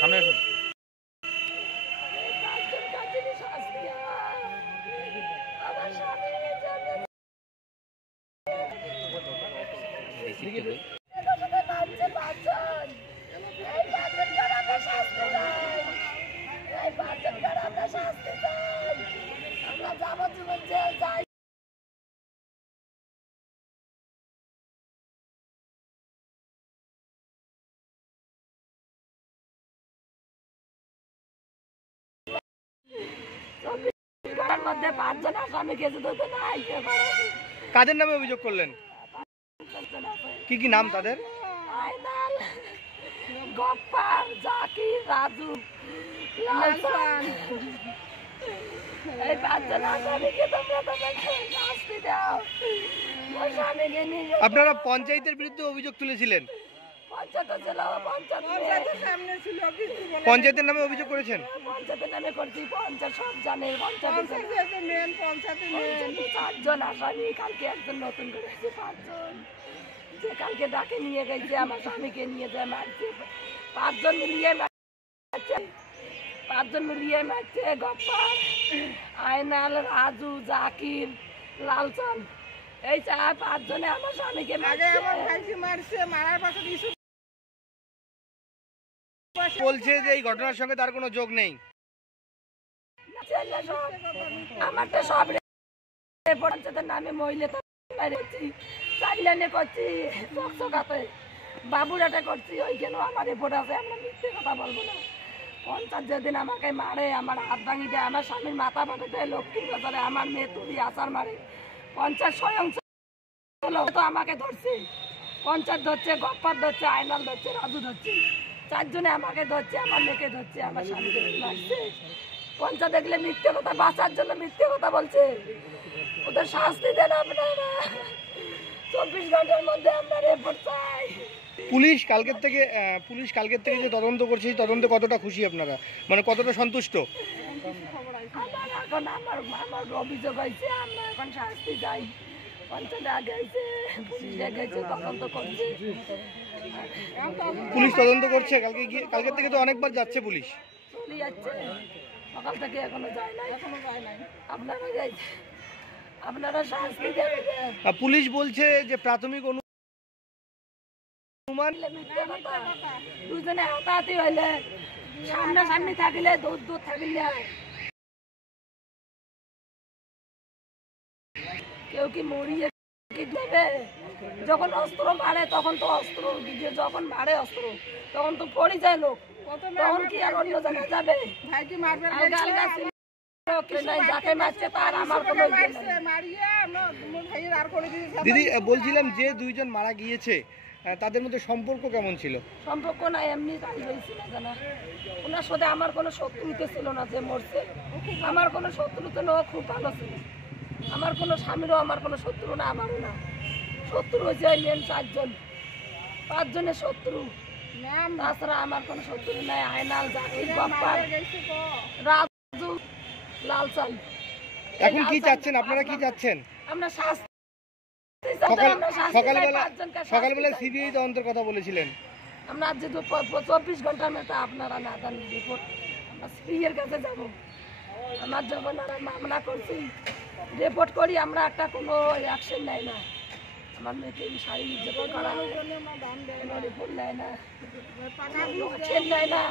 সামনে আসুন। কাদের নামে অভিযোগ করলেন? কি কি নাম তাদের? গপ্পার, জাকির, রাজু, লালচান। এই পাঁচজন আসামিকে তোমরা শাস্তি দাও। আপনারা পঞ্চায়েতের বিরুদ্ধে অভিযোগ তুলেছিলেন? পঞ্চায়েতের নামে অভিযোগ করেছেন? পঞ্চায়েতের নামে করছি, পঞ্চায়েত সব জানে। চারজন আসামি, কালকে একজন নতুন করেছে, পাঁচজন। যে কালকে ডাকে নিয়ে গেছে আমার স্বামীকে নিয়ে যায় মারছে, পাঁচজন মিলিয়ে মারছে, গপ্পার, আয়নাল, রাজু, জাকির, লালচান, এই পাঁচজনে আমার স্বামীকে বলছে যে এই ঘটনার সঙ্গে তার কোনো যোগ নেই। আমার তো সব পঞ্চায়েতের নামে মহিলা চাইলানে করছি, বাবুরাটা করছি, ওইখানে আমার রিপোর্ট আছে। আমরা মিথ্যে কথা বলবো না। পঞ্চায়েত যেদিন আমাকে মারে, আমার হাত ভাঙি দেয়, আমার স্বামীর মাথা ফাটে দেয়, লক্ষ্মীর বাজারে আমার মেয়ে তুলি আচার মারে, পঞ্চায়েত স্বয়ং তো আমাকে ধরছে। পঞ্চায়েত ধরছে, গপ্পার ধরছে, আয়নাল ধরছে, রাজু ধরছে, চারজনে আমাকে ধরছে, আমার মেয়েকে ধরছে, আমার স্বামীকে মারছে। পঞ্চায়েত দেখলে মিথ্যে কথা, বাঁচার জন্য মিথ্যে কথা বলছে। ওদের শাস্তি দেন আপনারা, 24 ঘন্টার মধ্যে আমরা রিপোর্ট চাই। পুলিশ কালকের থেকে যে তদন্ত করছে, এই তদন্তে কতটা খুশি আপনারা, মানে কতটা সন্তুষ্ট? এখন আমার অভিযোগ হয়েছে, আমরা এখন শাস্তি চাই। পঞ্চায়েত আগে হয়েছে, পুলিশ গেছে, তদন্ত করছে। পুলিশ তদন্ত করছে, কালকের থেকে তো অনেকবার যাচ্ছে পুলিশ। চলে যাচ্ছে, সকাল থেকে এখনো যায় না, আপনারা যাইছে, আপনারা শাস্তি দেবেন। পুলিশ বলছে যে প্রাথমিক অনুমান দুজনে হাতাহাতি হইলে, সামনাসামনি থাকিলে, দূর থাকিলে কেউ কি মরিয়ে কি দেবে? যখন অস্ত্র মারে তখন তো অস্ত্র, যখন মারে অস্ত্র তখন তো পড়ে যায় লোক, তখন কি আর অন্য জায়গায় যাবে? দিদি বলছিলাম যে দুইজন মারা গিয়েছে, তাদের মধ্যে সম্পর্ক কেমন ছিল? সম্পর্ক না, এমনি ওনার সাথে আমার কোনো শত্রুতে ছিল না। যে মরছে আমার কোনো শত্রুতে না, খুব ভালো ছিল। আমার কোনো স্বামীরও আমার কোনো শত্রু না, আমারও না। শত্রু হয়েছে মেন চারজন, পাঁচজনের শত্রু, তাছাড়া আমার কোনো শত্রু নাই। আয়নাল, জাকির, গপ্পার, রাজু, লালচান। এখন কি চাচ্ছেন আপনারা, কি চাচ্ছেন? আমরা সকালবেলা সিবিআই তদন্তের কথা বলেছিলেন। আমরা আজ 24 ঘন্টার মধ্যে আপনারা না দেন রিপোর্ট, আমরা সিবিআইয়ের কাছে যাবো। আমার যখন মামলা করছি, রিপোর্ট করি, আমরা একটা কোনো অ্যাকশন নেয় না। আমার মেয়েকে শারীরিক নির্যাতন করা, রিপোর্ট নেয় না, নেয় না।